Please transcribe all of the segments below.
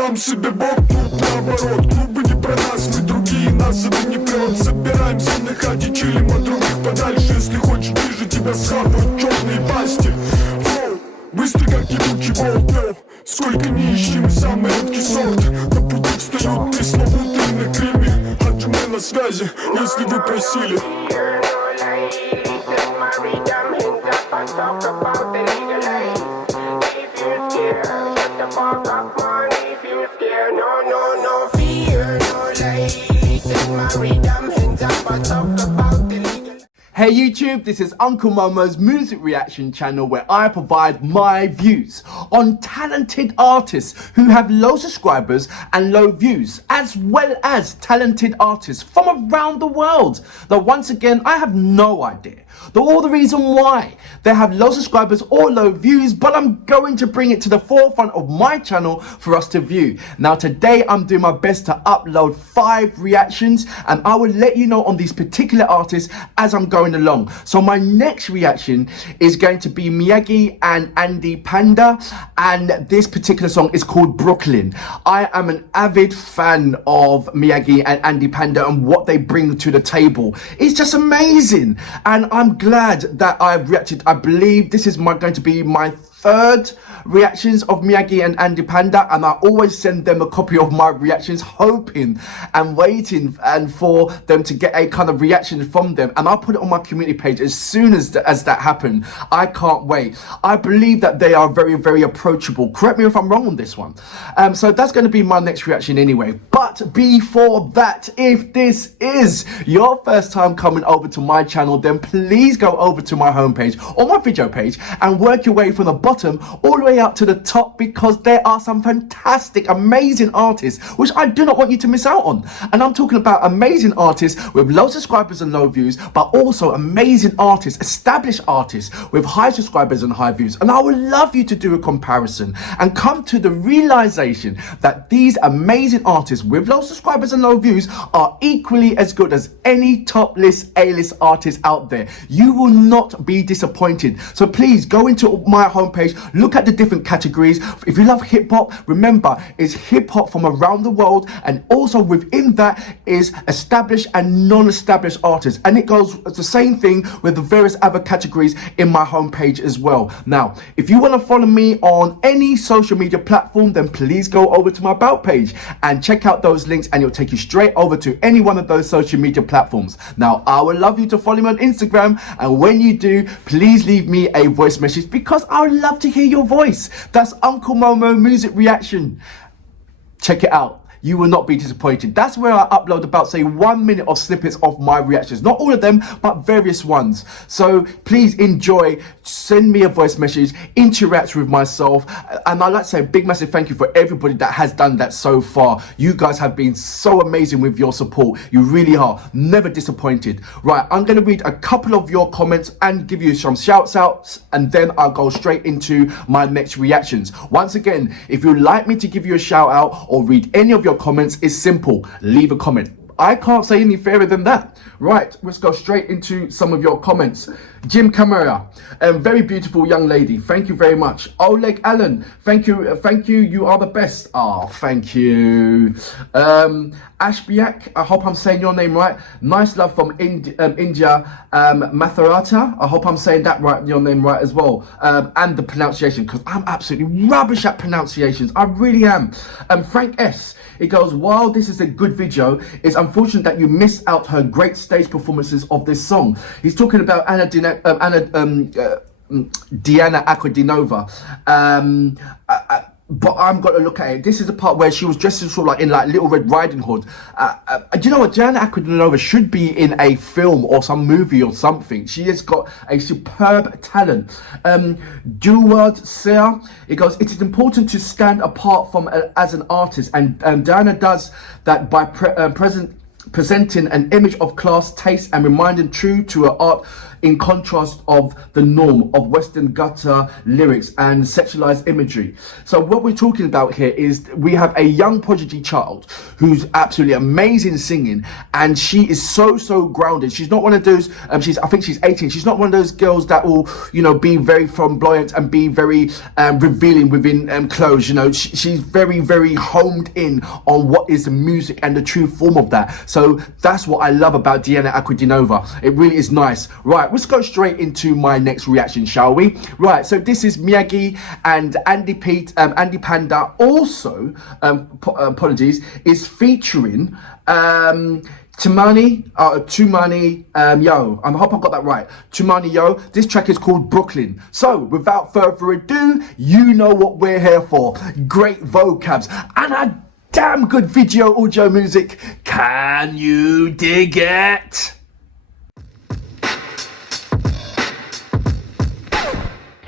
сам себе бог, клуб наоборот. Клубы не про нас, мы другие, нас это не прет. Собираемся на хате, чилим от других подальше. Если хочешь ближе, тебя схапают черные пасти. Флоу, быстро как ебучий болт, йоу. Сколько не ищем, самый редкий сорт. На пути встают пресловутые на Крыме. Хаджи мы на связи, если вы просили. Hey YouTube, this is Uncle Momo's music reaction channel where I provide my views on talented artists who have low subscribers and low views, as well as talented artists from around the world. Though once again, I have no idea all the reason why they have low subscribers or low views, but I'm going to bring it to the forefront of my channel for us to view. Now today I'm doing my best to upload 5 reactions, and I will let you know on these particular artists as I'm going along. So my next reaction is going to be Miyagi and Panda, and this particular song is called Brooklyn. I am an avid fan of Miyagi and Panda and what they bring to the table. It's just amazing, and I'm glad that I've reacted. I believe this is going to be my 3rd reactions of Miyagi and Panda, and I always send them a copy of my reactions, hoping and waiting and for them to get a kind of reaction from them, and I'll put it on my community page as soon as that happened. I can't wait. I believe that they are very, very approachable. Correct me if I'm wrong on this one. So that's going to be my next reaction anyway. But before that, if this is your first time coming over to my channel, then please go over to my homepage or my video page and work your way from the bottom all the way up to the top, because there are some fantastic, amazing artists which I do not want you to miss out on. And I'm talking about amazing artists with low subscribers and low views, but also amazing artists, established artists with high subscribers and high views. And I would love you to do a comparison and come to the realization that these amazing artists with low subscribers and low views are equally as good as any top list A-list artist out there. You will not be disappointed. So please go into my homepage, look at the different categories. If you love hip-hop, remember it's hip-hop from around the world, and also within that is established and non-established artists, and it goes the same thing with the various other categories in my homepage as well. Now if you want to follow me on any social media platform, then please go over to my about page and check out those links, and it'll take you straight over to any one of those social media platforms. Now I would love you to follow me on Instagram, and when you do, please leave me a voice message, because I would love to hear your voice. That's Uncle Momo Music Reaction. Check it out. You will not be disappointed. That's where I upload about, say, 1 minute of snippets of my reactions. Not all of them, but various ones. So please enjoy, send me a voice message, interact with myself. And I'd like to say a big massive thank you for everybody that has done that so far. You guys have been so amazing with your support. You really are. Never disappointed. Right, I'm going to read a couple of your comments and give you some shouts outs, and then I'll go straight into my next reactions. Once again, if you'd like me to give you a shout out or read any of your comments, is simple. Leave a comment. I can't say any fairer than that. Right, let's go straight into some of your comments. Jim Camara, very beautiful young lady, thank you very much. Oleg Allen, thank you, you are the best. Oh, thank you. Ashbiak, I hope I'm saying your name right. Nice love from India. Matharata, I hope I'm saying that right, your name right as well. And the pronunciation, because I'm absolutely rubbish at pronunciations. I really am. Frank S, it goes, while this is a good video, it's unfortunate that you miss out her great stage performances of this song. He's talking about Diana Akudinova. But I'm going to look at it. This is the part where she was dressed sort of like in like Little Red Riding Hood. Do you know what? Diana Akudinova should be in a film or some movie or something. She has got a superb talent. Duward Sear, it goes, it is important to stand apart from as an artist, and Diana does that by presenting an image of class, taste, and reminding true to her art in contrast of the norm of Western gutter lyrics and sexualized imagery. So what we're talking about here is we have a young prodigy child who's absolutely amazing singing, and she is so grounded. She's not one of those, I think she's 18. She's not one of those girls that will, you know, be very flamboyant and be very revealing within clothes. You know, she's very homed in on what is the music and the true form of that. So that's what I love about Diana Aquilina. It really is nice. Right, let's go straight into my next reaction, shall we? Right, so this is Miyagi and Andy Panda. Also, apologies, is featuring TumaniYO. I hope I got that right. TumaniYO. This track is called Brooklyn. So, without further ado, you know what we're here for. Great vocabs and a damn good video audio music. Can you dig it?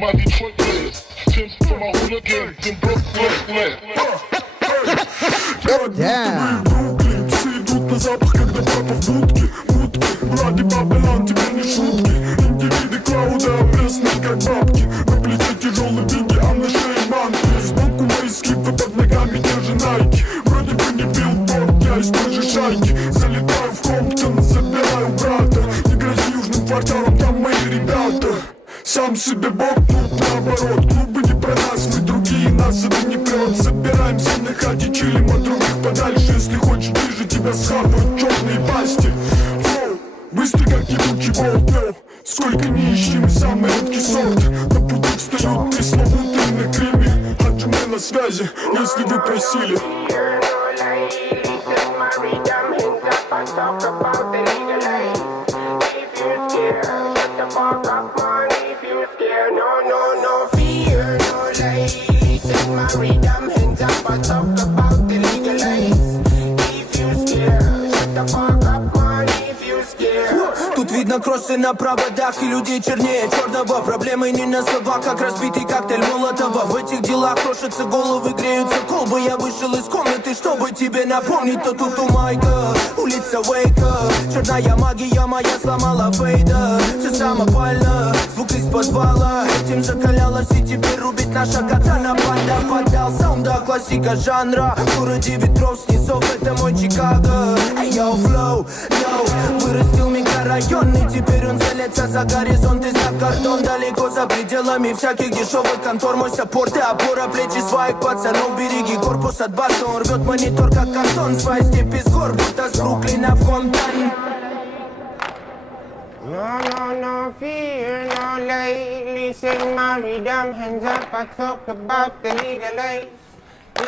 My Detroit players, Tim's from my hooligan, in Brooklyn. Damn. Все идут на запах, когда папа в будке. Влади Бабелан, теперь не шутки. Индивиды Клауда, местные как бабки. На плече тяжелые деньги, а на шее манки. Сбоку мои скифы, под ногами держи найки. Вроде бы не билборд, я из той же шайки. Залетаю в Комптон, забираю брата. Не грози южным кварталом, там мои ребята. Сам себе бог, тут наоборот. Клубы не про нас, мы другие, нас это не прет. Собираемся на хате, чилим от других подальше. Если хочешь ближе, тебя схапают черные пасти. Фоу, быстро как ебучий болт. Сколько не ищи, мы самый редкий сорт. На пути встают пресловутые на криме. Хаджи на связи, если вы просили. Тут видно кроссы на проводах и людей чернее черного. Проблемы не на словах, как разбитый коктейль Молотова. В этих делах крошатся головы, греются колбы. Я вышел из комнаты, чтобы тебе напомнить, то тут у Майка улица Уэйка. Черная магия моя сломала фейда. Все самопально, звук из подвала. Этим закалялась и теперь рубит наша катана. Панда поддал саунда, классика жанра. В городе ветров, снизов, это мой Чикаго. Эй, йоу, флоу, йоу, вырастил микрорайон. И теперь он целится за горизонт и за кордон. Далеко за пределами всяких дешевых контор. Мой саппорт и опора, плечи своих пацанов. Береги корпус от баса, он рвет монитор, как Антон. Свои степи с гор, будто с Бруклина в Комптон. No fear, no lady. Sing my rhythm, hands up, I talk about the legal age.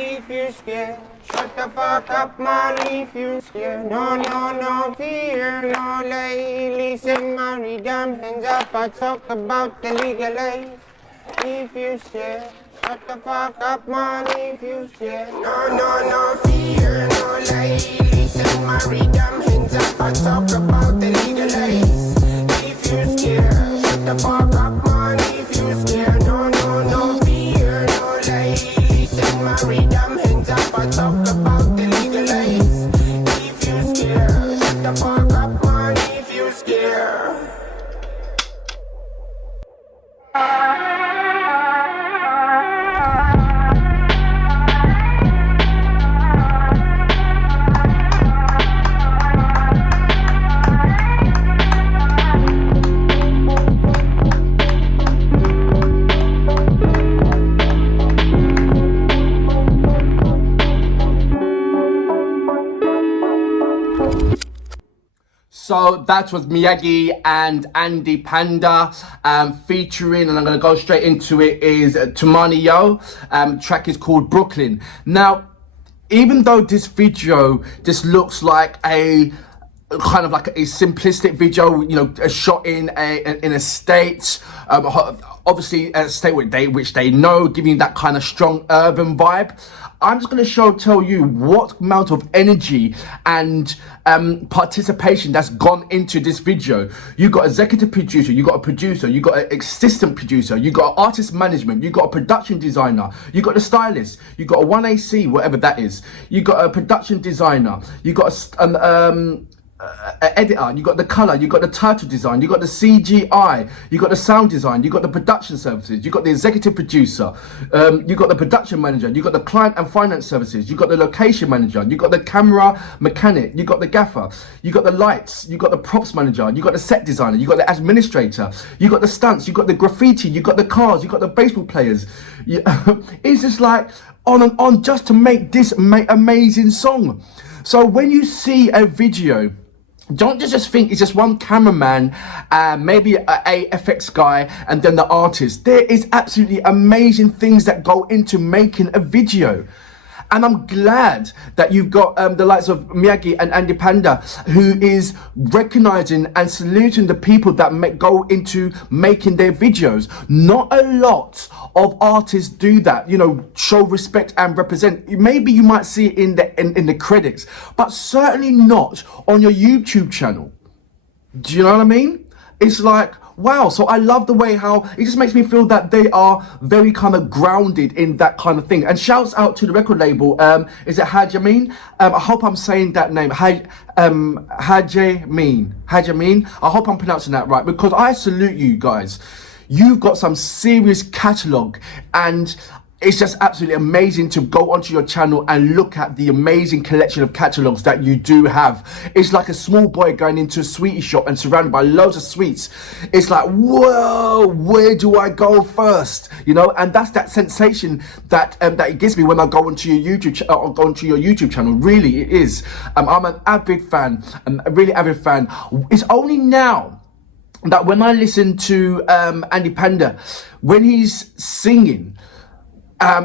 If you're scared, shut the fuck up, man, if you're scared. No fear, no lady. Sing my rhythm, hands up, I talk about the legal age. If you're scared, shut the fuck up, man, if you're scared. No fear, no lady. Sing my rhythm, hands up, I talk about the legal age. If you're scared, shut the fuck up, man, if you're scared. No fear, no lady. Sing my rhythm, hands up, I talk about the legal age. If you're scared, shut the fuck up, man, if you're scared. So that was Miyagi and Andy Panda featuring, and I'm going to go straight into it, is TumaniYO. Track is called Brooklyn. Now, even though this video just looks like a kind of like a simplistic video, you know, shot in a state, obviously a state which they know, giving you that kind of strong urban vibe. I'm just going to tell you what amount of energy and participation that's gone into this video. You got executive producer, you got a producer, you got an assistant producer, you got artist management, you got a production designer, you got a stylist, you got a 1AC, whatever that is, you got a production designer, you got an editor, you got the color, you got the title design, you got the CGI, you got the sound design, you got the production services, you got the executive producer, you got the production manager, you got the client and finance services, you got the location manager, you got the camera mechanic, you got the gaffer, you got the lights, you got the props manager, you got the set designer, you got the administrator, you got the stunts, you got the graffiti, you got the cars, you got the baseball players. It's just like on and on just to make this amazing song. So when you see a video, don't just think it's just one cameraman, maybe a FX guy, and then the artist. There is absolutely amazing things that go into making a video. And I'm glad that you've got the likes of Miyagi and Panda, who is recognizing and saluting the people that go into making their videos. Not a lot of artists do that, you know, show respect and represent. Maybe you might see it in the credits, but certainly not on your YouTube channel. Do you know what I mean? It's like, wow. So I love the way how it just makes me feel that they are very kind of grounded in that kind of thing. And shouts out to the record label. Is it Hajamin? I hope I'm saying that name. Hajamin. I hope I'm pronouncing that right, because I salute you guys. You've got some serious catalogue, and it's just absolutely amazing to go onto your channel and look at the amazing collection of catalogues that you do have. It's like a small boy going into a sweetie shop and surrounded by loads of sweets. It's like, whoa, where do I go first? You know, and that's that sensation that that it gives me when I go onto your YouTube channel. Really, it is. I'm an avid fan, a really avid fan. It's only now that when I listen to Andy Panda, when he's singing,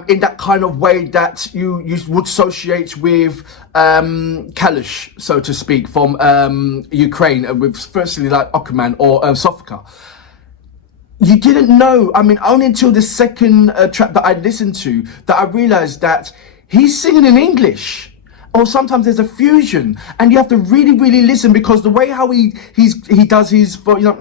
in that kind of way that you would associate with Kalish, so to speak, from Ukraine, with firstly like Okuman or Sofka. You didn't know, I mean, only until the second track that I listened to that I realized that he's singing in English. Or sometimes there's a fusion, and you have to really listen, because the way how he does his, you know,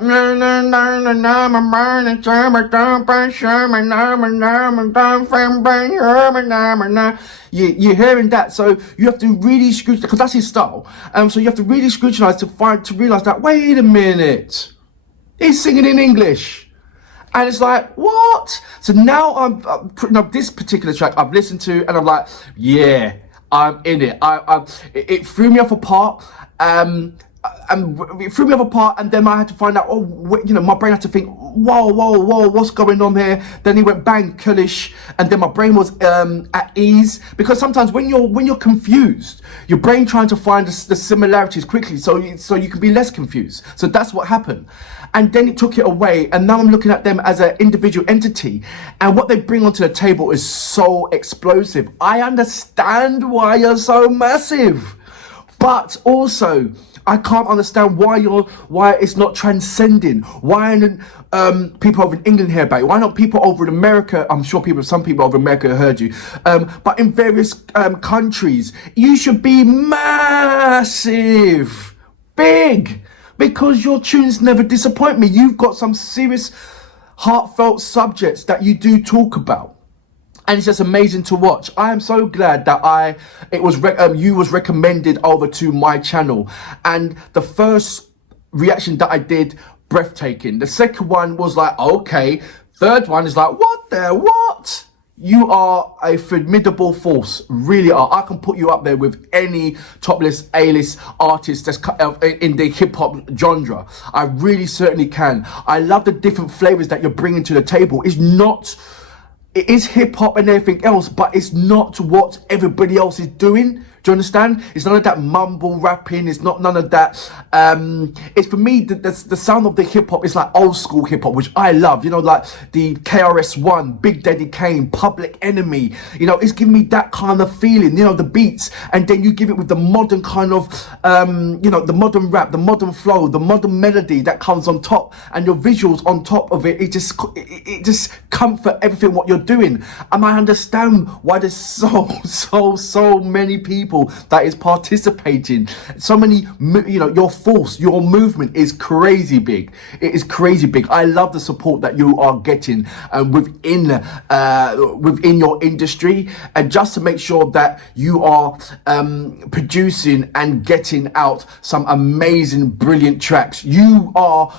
you're hearing that, so you have to really scrutinize, because that's his style. So you have to really scrutinize to realize that, wait a minute, he's singing in English. And it's like, what? So now I'm putting up this particular track I've listened to, and I'm like, yeah, I'm in it. It threw me off a part. And it threw me off a part, and then I had to find out, you know, my brain had to think, whoa, what's going on here? Then he went bang, Kulish, and then my brain was at ease, because sometimes when you're confused, your brain trying to find the similarities quickly, so you can be less confused. So that's what happened. And then it took it away, and now I'm looking at them as an individual entity, and what they bring onto the table is so explosive. I understand why you're so massive, but also I can't understand why it's not transcending. Why aren't people over in England hear about it? Why not people over in America? I'm sure some people over in America heard you. But in various countries, you should be massive, big, because your tunes never disappoint me. You've got some serious, heartfelt subjects that you do talk about. And it's just amazing to watch. I am so glad that you was recommended over to my channel. And the first reaction that I did, breathtaking. The second one was like, okay. Third one is like, what? You are a formidable force, really are. I can put you up there with any top-list, A-list artist that's in the hip-hop genre. I really certainly can. I love the different flavors that you're bringing to the table. It's not it is hip hop and everything else, but it's not what everybody else is doing. Do you understand? It's none of that mumble rapping. It's not none of that. It's for me, the sound of the hip hop is like old school hip hop, which I love. You know, like the KRS-One, Big Daddy Kane, Public Enemy. You know, it's giving me that kind of feeling. You know, the beats, and then you give it with the modern kind of, you know, the modern rap, the modern flow, the modern melody that comes on top, and your visuals on top of it. It just comfort everything what you're doing. And I understand why there's so many people that is participating. So many, you know, your force, your movement is crazy big. It is crazy big. I love the support that you are getting within your industry, and just to make sure that you are producing and getting out some amazing, brilliant tracks. You are,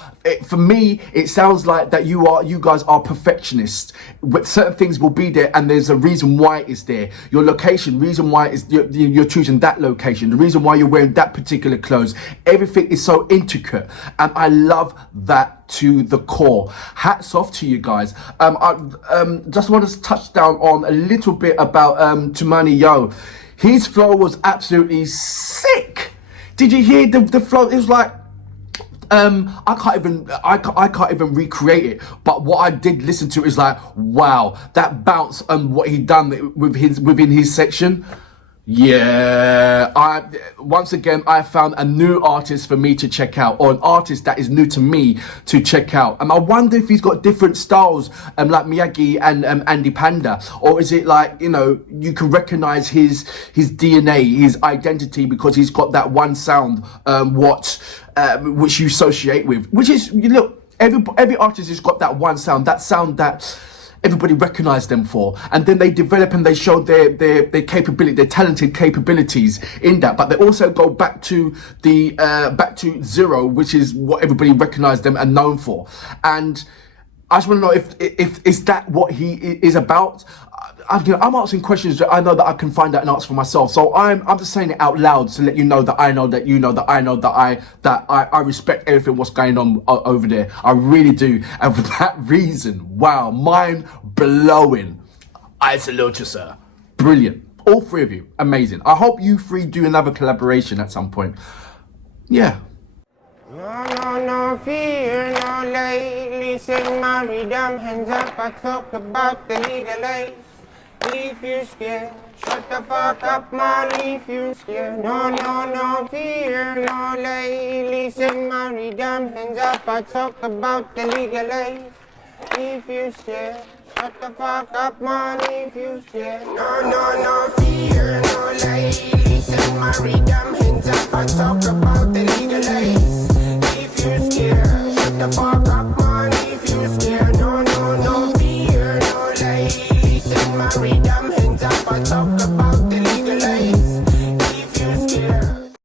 for me, it sounds like that you guys are perfectionists. But certain things will be there, and there's a reason why it's there. Your location, reason why you're choosing that location, the reason why you're wearing that particular clothes. Everything is so intricate, and I love that to the core. Hats off to you guys. I just want to touch down on a little bit about TumaniYO. His flow was absolutely sick. Did you hear the flow? It was like, I can't even recreate it, but what I did listen to is like, wow, that bounce and what he done within his section. Yeah, once again I found a new artist for me to check out, or an artist that is new to me to check out. And I wonder if he's got different styles, like Miyagi and Panda, or is it like, you know, you can recognize his DNA, his identity, because he's got that one sound, which you associate with, which is, you look, every artist has got that one sound, that everybody recognise them for, and then they develop and they show their capability, their talented capabilities in that. But they also go back to the back to zero, which is what everybody recognised them and known for. And I just want to know if is that what he is about. I'm asking questions that I know that I can find out an answer for myself. So I'm just saying it out loud to let you know that I know that you know that I know that I respect everything what's going on over there. I really do. And for that reason, wow, mind blowing. I salute you, sir. Brilliant. All three of you, amazing. I hope you three do another collaboration at some point. Yeah. No fear, no lay. Listen, my rhythm, hands up. I talk about the legalize. If you're scared, shut the fuck up, man. If you're scared, no fear, no lay. Listen, my rhythm, hands up. I talk about the legalize. If you're scared, shut the fuck up, man. If you're scared, no fear.